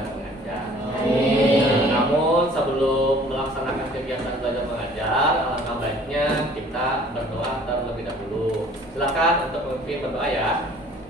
belajar mengajar. Amin. Namun sebelum melaksanakan kegiatan belajar mengajar, alangkah baiknya kita berdoa terlebih dahulu. Silakan untuk memimpin berdoa ya.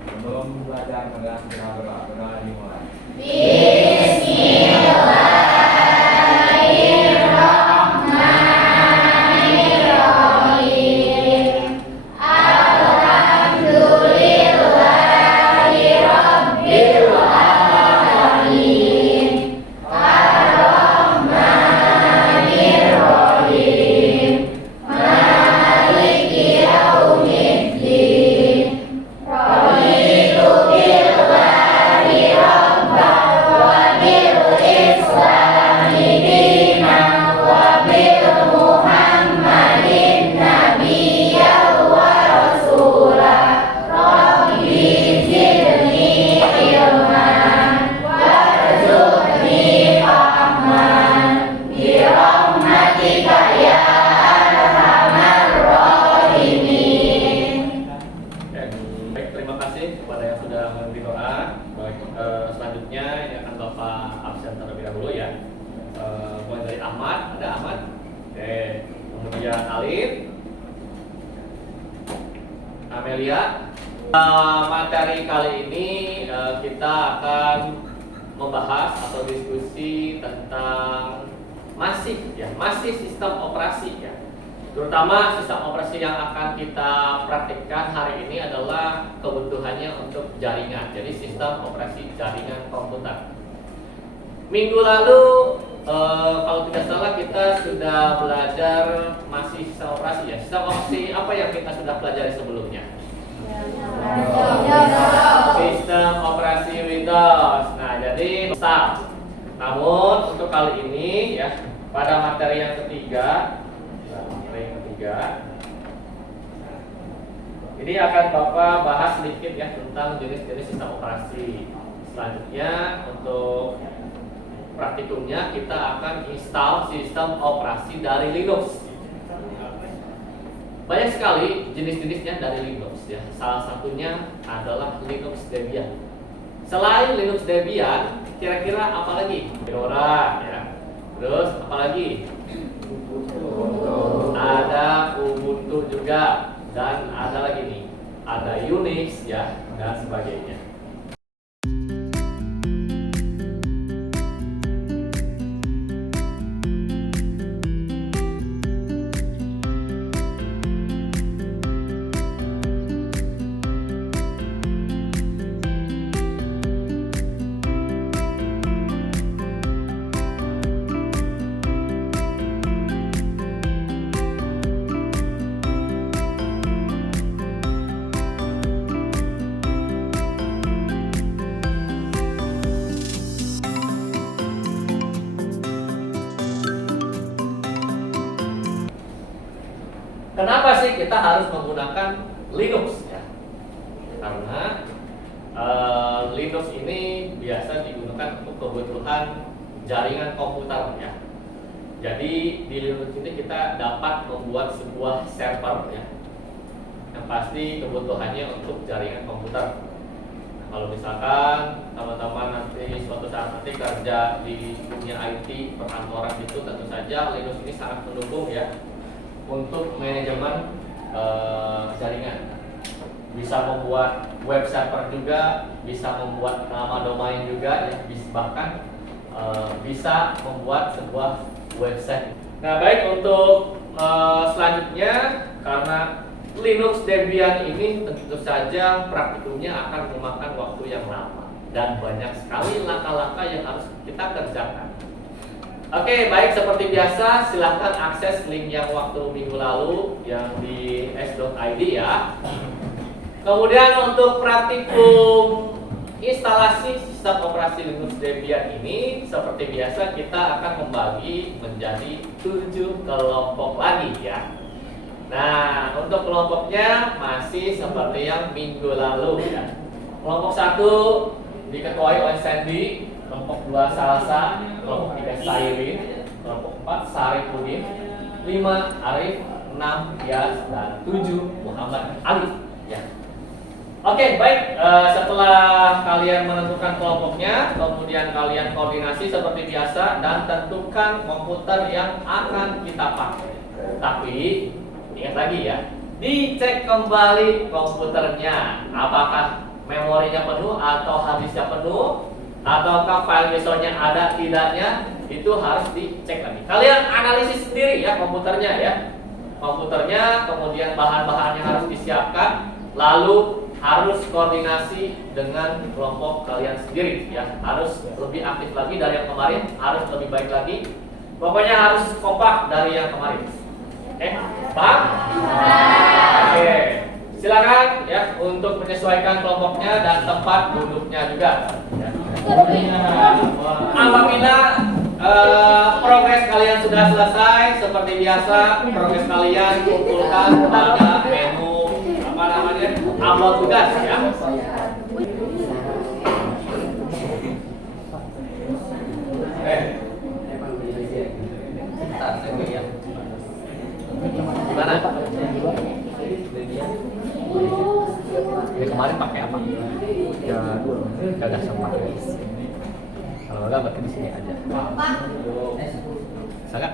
Sebelum belajar mengajar kita berdoa dimulai. Bismillahirrahmanirrahim. Alhamdulillahirabbil alamin. Ar-Rahmanirrahim. Maliki yaumiddin. Raditu billahi rabban wa bil islami dinan wa bil muhammadin nabiyyan wa rasulah. Rabbi zidni ilman warzuqni fahman birahmatika ya arhamar rahimin. Baik, terima kasih kepada yang sudah memberi doa. Baik, selanjutnya ini akan Bapak absen terlebih dahulu ya. Mulai dari Ahmad, ada Ahmad. Oke, kemudian Alif, Amelia. Materi kali ini kita akan membahas atau diskusi tentang masih sistem operasi ya. Terutama sistem operasi yang akan kita praktikkan hari ini adalah kebutuhannya untuk jaringan. Jadi sistem operasi jaringan komputer. Minggu lalu kalau tidak salah kita sudah belajar masih sistem operasi ya. Sistem operasi apa yang kita sudah pelajari sebelumnya? Sistem operasi Windows. Nah, jadi besar. Namun untuk kali ini ya, pada materi yang ketiga, ini akan Bapak bahas sedikit ya tentang jenis-jenis sistem operasi. Selanjutnya untuk praktikumnya kita akan install sistem operasi dari Linux. Banyak sekali jenis-jenisnya dari Linux ya. Salah satunya adalah Linux Debian. Selain Linux Debian, kira-kira apa lagi? Fedora ya. Terus apa lagi? Ada Ubuntu juga, dan ada lagi nih, ada Unix ya, dan sebagainya. Kenapa sih kita harus menggunakan Linux ya? Karena Linux ini biasa digunakan untuk kebutuhan jaringan komputer ya. Jadi di Linux ini kita dapat membuat sebuah server ya, yang pasti kebutuhannya untuk jaringan komputer. Nah, kalau misalkan teman-teman nanti suatu saat nanti kerja di dunia IT perkantoran itu, tentu saja Linux ini sangat mendukung ya untuk manajemen jaringan. Bisa membuat web server juga, bisa membuat nama domain juga, ya, bahkan bisa membuat sebuah website. Nah, baik, untuk selanjutnya, karena Linux Debian ini tentu saja praktikumnya akan memakan waktu yang lama dan banyak sekali langkah-langkah yang harus kita kerjakan. Oke, baik, seperti biasa silahkan akses link yang waktu minggu lalu yang di s.id ya. Kemudian untuk praktikum instalasi sistem operasi Linux Debian ini, seperti biasa kita akan membagi menjadi 7 kelompok lagi ya. Nah, untuk kelompoknya masih seperti yang minggu lalu ya. Kelompok 1 diketuai oleh Sandy, kelompok 2 Salsa, kelompok 3 Sairin, kelompok 4 Sarifudin, 5 Arif, 6 Yas, dan 7 Muhammad Ali ya. Oke, baik. Setelah kalian menentukan kelompoknya, kemudian kalian koordinasi seperti biasa dan tentukan komputer yang akan kita pakai. Tapi ingat lagi ya, dicek kembali komputernya, apakah memorinya penuh atau harddisknya penuh, ataukah file besoknya ada tidaknya, itu harus dicek lagi. Kalian analisis sendiri ya komputernya ya, komputernya, kemudian bahan-bahan yang harus disiapkan, lalu harus koordinasi dengan kelompok kalian sendiri ya, harus lebih aktif lagi dari yang kemarin, harus lebih baik lagi, pokoknya harus kompak dari yang kemarin. Oke, paham? Oke, silakan ya untuk menyesuaikan kelompoknya dan tempat duduknya juga ya. Apabila progres kalian sudah selesai, seperti biasa progres kalian kumpulkan pada menu apa namanya, upload tugas ya. Gimana? Ini kemarin pakai apa? Ya, Gak sempat. Kalau enggak berarti di sini aja. Sangat.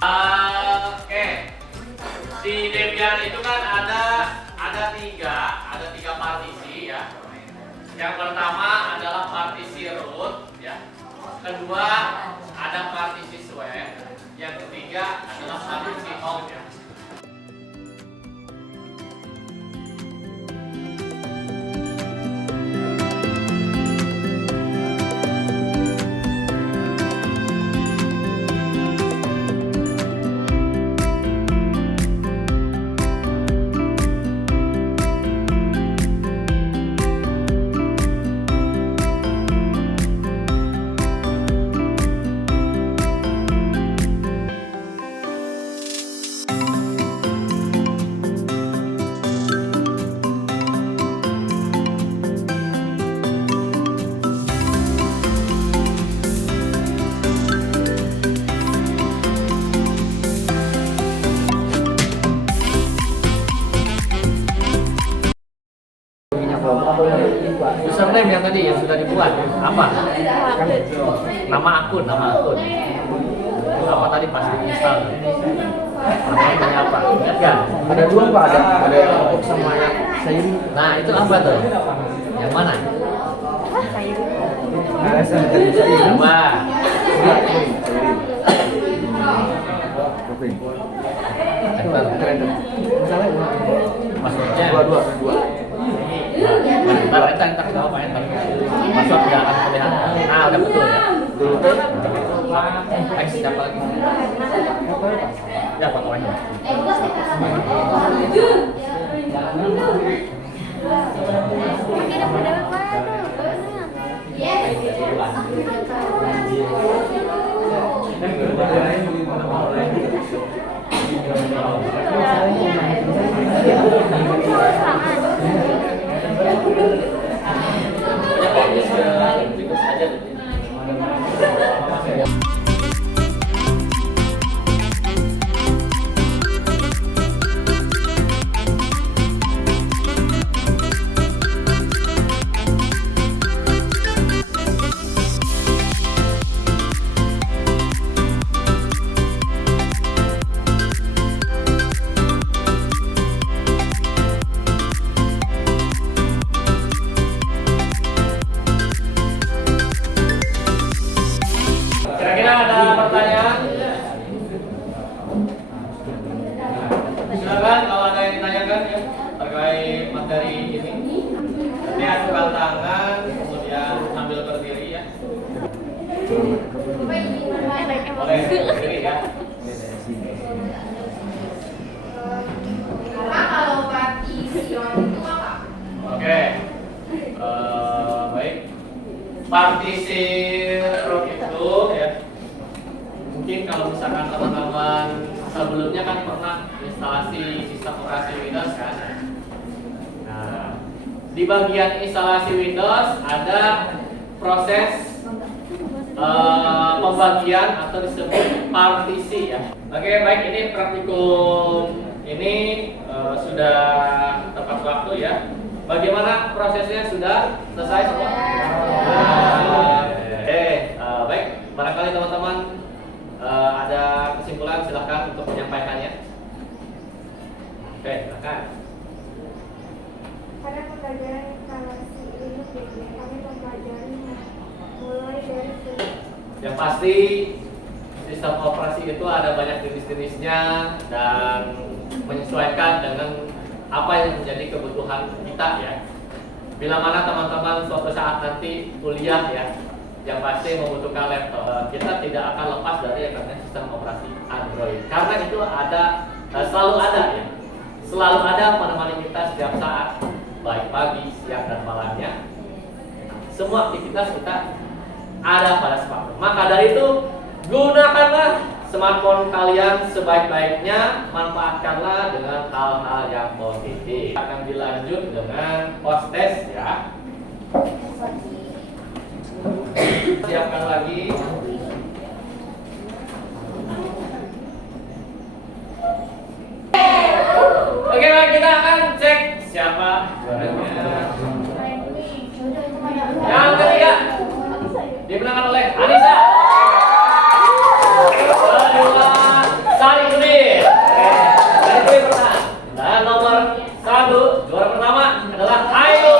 Oke, di Debian itu kan ada tiga partisi ya. Yang pertama adalah partisi root ya. Kedua ada partisi swap. Yang ketiga adalah partisi home ya. Username yang tadi yang sudah dibuat apa? Nama akun. Apa tadi pas install? Namanya apa? Ingat nggak? Ada dua Pak, ada yang untuk sama yang saya. Nah itu apa tuh? Yang mana? Coba. Maksudnya? Dua. Entar kalau Pak enter. Masuk dia akan kelihatan. Nah, udah betul ya. X siapa lagi? Ya, pokoknya. Kira-kira ada pertanyaan? Silakan kalau ada yang ditanyakan ya terkait materi ini. Nanti angkat tangan, kemudian sambil berdiri ya. Boleh berdiri ya. Kalau partition itu apa? Oke. Baik. Partisi rock itu ya. Mungkin kalau misalkan teman-teman sebelumnya kan pernah instalasi sistem operasi Windows kan. Nah, di bagian instalasi Windows ada proses pembagian atau disebut partisi ya. Oke, baik, ini praktikum ini sudah tepat waktu ya. Bagaimana prosesnya, sudah selesai semua? Baik, barangkali teman-teman ada kesimpulan, silahkan untuk menyampaikannya. Oke, silahkan. Pada pembelajaran instalasi Linux kami mempelajari mulai dari Yang pasti sistem operasi itu ada banyak jenis-jenisnya dan menyesuaikan dengan apa yang menjadi kebutuhan kita ya. Bila mana teman-teman suatu saat nanti kuliah ya, yang pasti membutuhkan laptop, kita tidak akan lepas dari yang namanya sistem operasi Android. Karena itu ada, selalu ada ya, selalu ada menemani kita setiap saat, baik pagi, siang dan malamnya. Semua aktivitas kita ada pada smartphone. Maka dari itu gunakanlah smartphone kalian sebaik-baiknya, manfaatkanlah dengan hal-hal yang positif. Akan dilanjut dengan post test ya. Siapkan lagi. Oke, baik, kita akan cek siapa juaranya. Yang ketiga dimenangkan oleh Anissa. Kedua, Sari Udin. Sari Udin bertahan. Dan nomor 1 juara pertama adalah Ayu.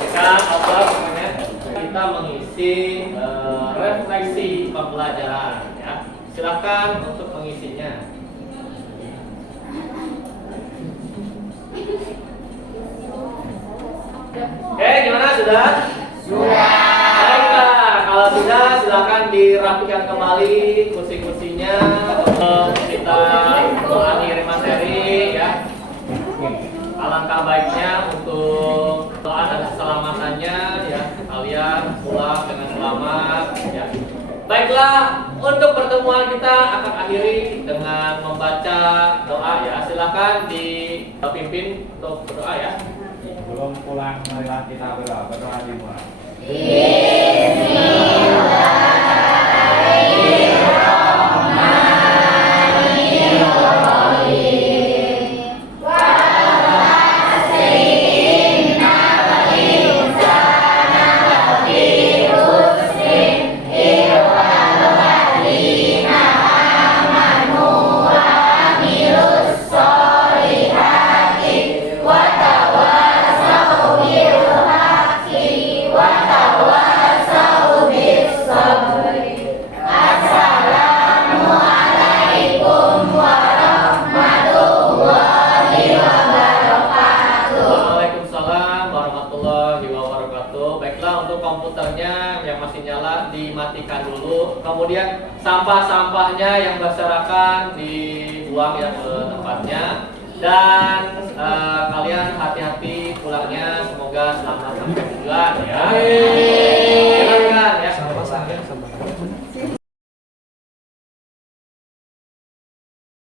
Kita aplaus semuanya. Kita mengisi refleksi pembelajaran ya. Silakan untuk mengisinya. Oke, gimana, sudah? Sudah. Baiklah, kalau sudah silakan dirapikan kembali kursi-kursinya. Kita mengakhiri materi ya. Alangkah baiknya untuk doa dan keselamatannya ya, kalian pulang dengan selamat ya. Baiklah, untuk pertemuan kita akan akhiri dengan membaca doa ya. Silakan dipimpin untuk berdoa ya. Belum pulang, marilah kita berdoa dimulai. Komputernya yang masih nyala dimatikan dulu, kemudian sampah-sampahnya yang berserakan dibuang ya ke tempatnya, dan kalian hati-hati pulangnya, semoga selamat sampai tujuan ya. Silakan ya.